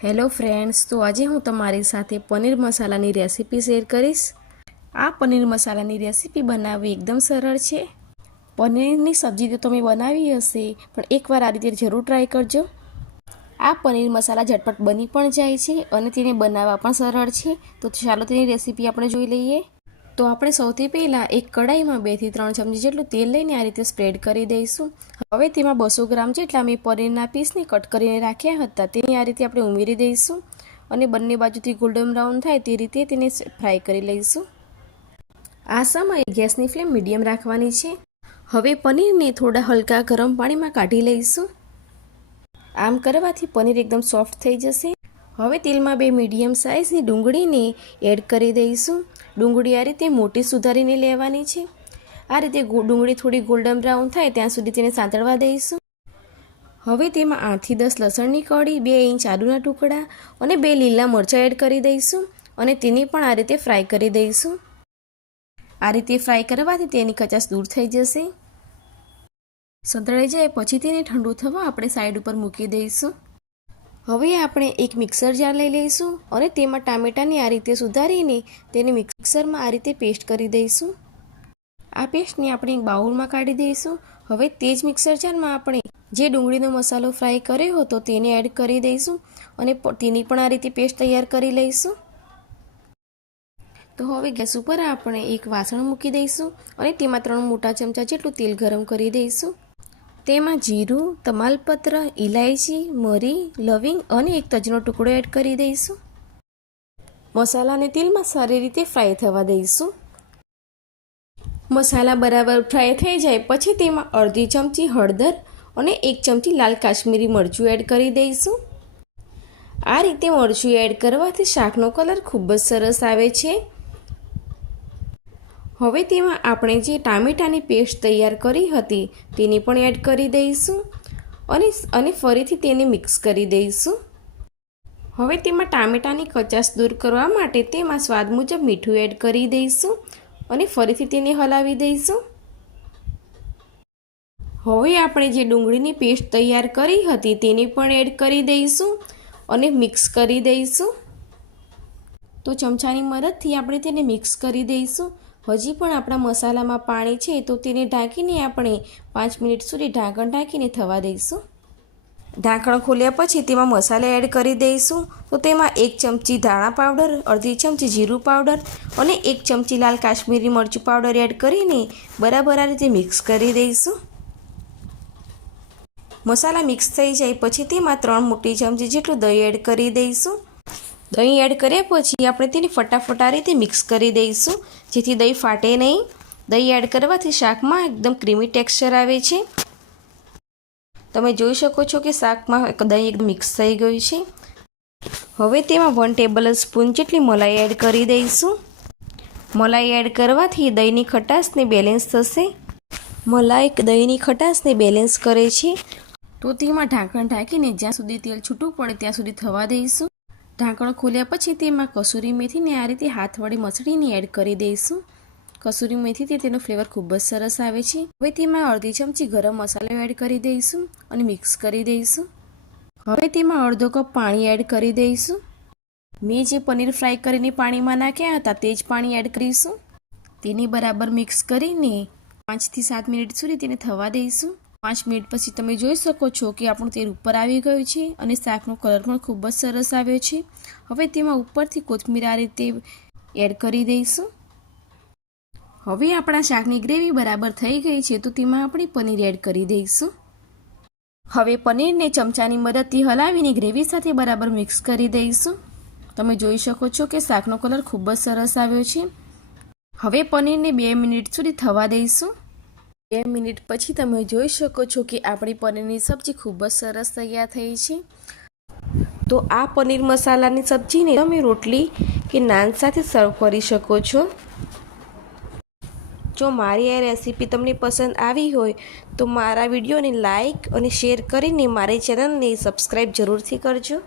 Hello friends, તો આજે હું તમારી સાથે પનીર મસાલાની રેસીપી શેર કરીશ। આ પનીર મસાલાની રેસીપી બનાવવી એકદમ સરળ છે। પનીરની સબ્જી તો તમે બનાવી હશે, પણ એકવાર આ રીતે જરૂર ટ્રાય કરજો। આ પનીર મસાલા ઝટપટ બની પણ જાય છે અને તેને બનાવવા પણ સરળ છે। તો ચાલો તેની રેસીપી આપણે જોઈ લઈએ। તો આપણે સૌથી પહેલાં એક કડાઈમાં 2 થી 3 ચમચી જેટલું તેલ લઈને આ રીતે સ્પ્રેડ કરી દઈશું। હવે તેમાં 200 ગ્રામ જેટલા મેં પનીરના પીસને કટ કરીને રાખ્યા હતા તેને આ રીતે આપણે ઉમેરી દઈશું અને બંને બાજુથી ગોલ્ડન બ્રાઉન થાય તે રીતે તેને ફ્રાય કરી લઈશું। આ સમયે ગેસની ફ્લેમ મીડિયમ રાખવાની છે। હવે પનીરને થોડા હલકા ગરમ પાણીમાં કાઢી લઈશું। આમ કરવાથી પનીર એકદમ સોફ્ટ થઈ જશે। હવે તેલમાં 2 મીડિયમ સાઇઝની ડુંગળીને એડ કરી દઈશું। ડુંગળી આ રીતે મોટી સુધારીને લેવાની છે। આ રીતે ડુંગળી થોડી ગોલ્ડન બ્રાઉન થાય ત્યાં સુધી તેને સાંતળવા દઈશું। હવે તેમાં 8 થી 10 લસણની કળી, 2 ઇંચ આદુના ટુકડા અને 2 લીલા મરચાં એડ કરી દઈશું અને તેને પણ આ રીતે ફ્રાય કરી દઈશું। આ રીતે ફ્રાય કરવાથી તેની કચાશ દૂર થઈ જશે। સંતળાઈ જાય પછી તેને ઠંડુ થવા આપણે સાઈડ ઉપર મૂકી દઈશું। હવે આપણે એક મિક્સર જાર લઈ લઈશું અને તેમાં ટામેટાને આ રીતે સુધારીને તેને મિક્સરમાં આ રીતે પેસ્ટ કરી દઈશું। આ પેસ્ટને આપણે એક બાઉલમાં કાઢી દઈશું। હવે તે જ મિક્સર જારમાં આપણે જે ડુંગળીનો મસાલો ફ્રાય કર્યો હતો તેને એડ કરી દઈશું અને તેની પણ આ રીતે પેસ્ટ તૈયાર કરી લઈશું। તો હવે ગેસ ઉપર આપણે એક વાસણ મૂકી દઈશું અને તેમાં 3 મોટા ચમચા જેટલું તેલ ગરમ કરી દઈશું। તેમાં જીરું, તમાલપત્ર, ઇલાયચી, મરી, લવિંગ અને એક તજનો ટુકડો એડ કરી દઈશું। મસાલાને તેલમાં સારી રીતે ફ્રાય થવા દઈશું। મસાલા બરાબર ફ્રાય થઈ જાય પછી તેમાં અડધી ચમચી હળદર અને 1 ચમચી લાલ કાશ્મીરી મરચું એડ કરી દઈશું। આ રીતે મરચું એડ કરવાથી શાકનો કલર ખૂબ જ સરસ આવે છે। હવે તેમાં આપણે જે ટામેટાની પેસ્ટ તૈયાર કરી હતી તેને પણ એડ કરી દઈશું અને ફરીથી તેને મિક્સ કરી દઈશું। હવે તેમાં ટામેટાની કચાશ દૂર કરવા માટે તેમાં સ્વાદ મુજબ મીઠું એડ કરી દઈશું અને ફરીથી તેને હલાવી દઈશું। હવે આપણે જે ડુંગળીની પેસ્ટ તૈયાર કરી હતી તેને પણ એડ કરી દઈશું અને મિક્સ કરી દઈશું। તો ચમચાની મદદથી આપણે તેને મિક્સ કરી દઈશું। હજી પણ આપણા મસાલામાં પાણી છે તો તેને ઢાંકીને આપણે 5 મિનિટ સુધી ઢાંકણ ઢાંકીને થવા દઈશું। ઢાંકણ ખોલ્યા પછી તેમાં મસાલા એડ કરી દઈશું। તો તેમાં 1 ચમચી ધાણા પાવડર, અડધી ચમચી જીરું પાવડર અને 1 ચમચી લાલ કાશ્મીરી મરચું પાવડર એડ કરીને બરાબર આ રીતે મિક્સ કરી દઈશું। મસાલા મિક્સ થઈ જાય પછી તેમાં 3 મોટી ચમચી જેટલું દહીં એડ કરી દઈશું। દહીં એડ કર્યા પછી આપણે તેને ફટાફટ આ રીતે મિક્સ કરી દઈશું જેથી દહીં ફાટે નહીં। દહીં એડ કરવાથી શાકમાં એકદમ ક્રીમી ટેક્સચર આવે છે। તમે જોઈ શકો છો કે શાકમાં દહીં એકદમ મિક્સ થઈ ગયું છે। હવે તેમાં 1 ટેબલ સ્પૂન જેટલી મલાઈ એડ કરી દઈશું। મલાઈ એડ કરવાથી દહીંની ખટાશને બેલેન્સ થશે। મલાઈ દહીંની ખટાશને બેલેન્સ કરે છે। તો તેમાં ઢાંકણ ઢાંકીને જ્યાં સુધી તેલ છૂટું પડે ત્યાં સુધી થવા દઈશું। ઢાંકણ ખોલ્યા પછી તેમાં કસૂરી મેથીને આ રીતે હાથ વડે મસળીને એડ કરી દઈશું। કસૂરી મેથીથી તેનો ફ્લેવર ખૂબ જ સરસ આવે છે। હવે તેમાં અડધી ચમચી ગરમ મસાલો એડ કરી દઈશું અને મિક્સ કરી દઈશું। હવે તેમાં અડધો કપ પાણી એડ કરી દઈશું। મેં જે પનીર ફ્રાય કરીને પાણીમાં નાખ્યા હતા તે જ પાણી એડ કરીશું। તેને બરાબર મિક્સ કરીને 5 થી 7 મિનિટ સુધી તેને થવા દઈશું। 5 મિનિટ પછી તમે જોઈ શકો છો કે આપણું તેલ ઉપર આવી ગયું છે અને શાકનો કલર પણ ખૂબ જ સરસ આવ્યો છે। હવે તેમાં ઉપરથી કોથમીર આ રીતે એડ કરી દઈશું। હવે આપણા શાકની ગ્રેવી બરાબર થઈ ગઈ છે તો તેમાં આપણે પનીર એડ કરી દઈશું। હવે પનીરને ચમચાની મદદથી હલાવીને ગ્રેવી સાથે બરાબર મિક્સ કરી દઈશું। તમે જોઈ શકો છો કે શાકનો કલર ખૂબ જ સરસ આવ્યો છે। હવે પનીરને 2 મિનિટ સુધી થવા દઈશું। 2 મિનિટ પછી તમે જોઈ શકો છો કે આપણી પનીરની સબ્જી ખૂબ જ સરસ તૈયાર થઈ છે। તો આ પનીર મસાલાની સબ્જીને તમે રોટલી કે નાન સાથે સર્વ કરી શકો છો। જો મારી આ રેસીપી તમને પસંદ આવી હોય તો મારા વિડીયોને લાઈક અને શેર કરીને મારી ચેનલને સબસ્ક્રાઈબ જરૂરથી કરજો।